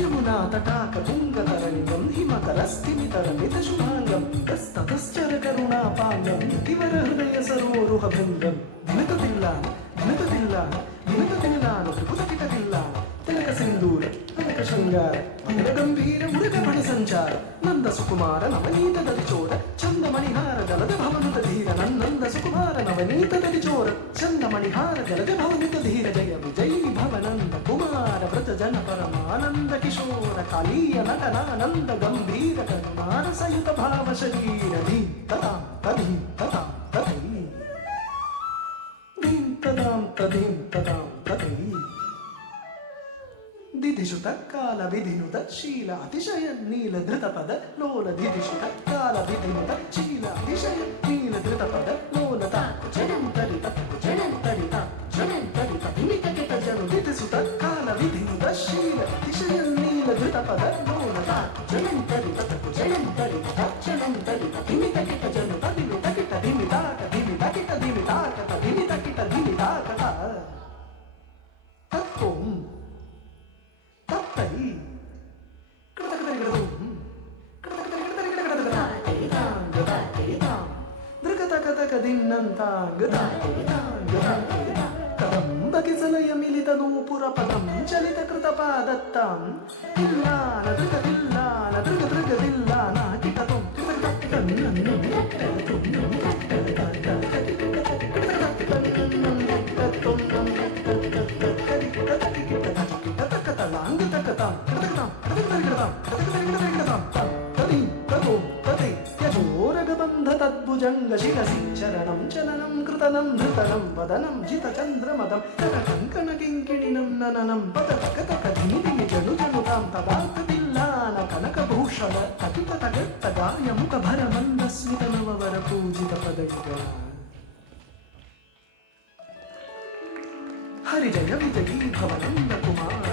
యమునా తటాక తుంగతరంగం హిమకరస్థిమితరమిత శుభాంగం తస్తశ్చర కరుణాపాంగం దివర హృదయ సరోరుహ బృందం దినకదిల్లాన దినకదిల్లాన దినకదిల్లాన త్రిపుతకిటదిల్లాన తిలక సింధూర తిలక శృంగార మధుర గంభీర ఉరగ పణ సంచార నంద సుకుమార నవనీత దది చోర చందమణిహార జలద భవనుత ధీర నంద సుకుమార నవనీత దది చోర చందమణిహార జలద భవనుత ధీర జయ విజయీ భవనంద కుమార వ్రత జన పరమానంద కిశోర కాళీయ నటనానంద గంభీర కరుణార సయుత భావ శరీర ధీం తదాం తధీం తదాం తధై ధీం తదాం తధీం తదాం తధై दिधिषुत काल विधिनुत शील अतिशय नील धृत पद लोल दिधिषुत काल विधिनुत शील अतिशय नील धृत पद लोलता जनं तरित जनं तरित जनं तरित निमित कित जनु दिधिषुत काल विधिनुत शील अतिशय नील धृत पद लोलता जनं तरित जनं तरित जनं तरित निमित कित जनु तदिमित कित दिमिताक दिमित कित दिमिताक तदिमित कित दिमिताक तत्त्वं तत्तै कदम्बकिसलय मिलितनूपुर पदं चलित कृतपादत्तां दिल्लान दृगदिल्लान दृगदृगदिल्लान किटतं चरणं चलनं कृतनं धृतनं वदनं जितचन्द्रमदं कङ्कणकिङ्किणिनं नननं पततकतकधिमिति जनु जनुतां तदार्थदिल्लान कनकभूषण तकिततगत्तगाय मुखभरमन्दस्मितनववर पूजितपदैः हरिजय विजयी भवनन्द कुमार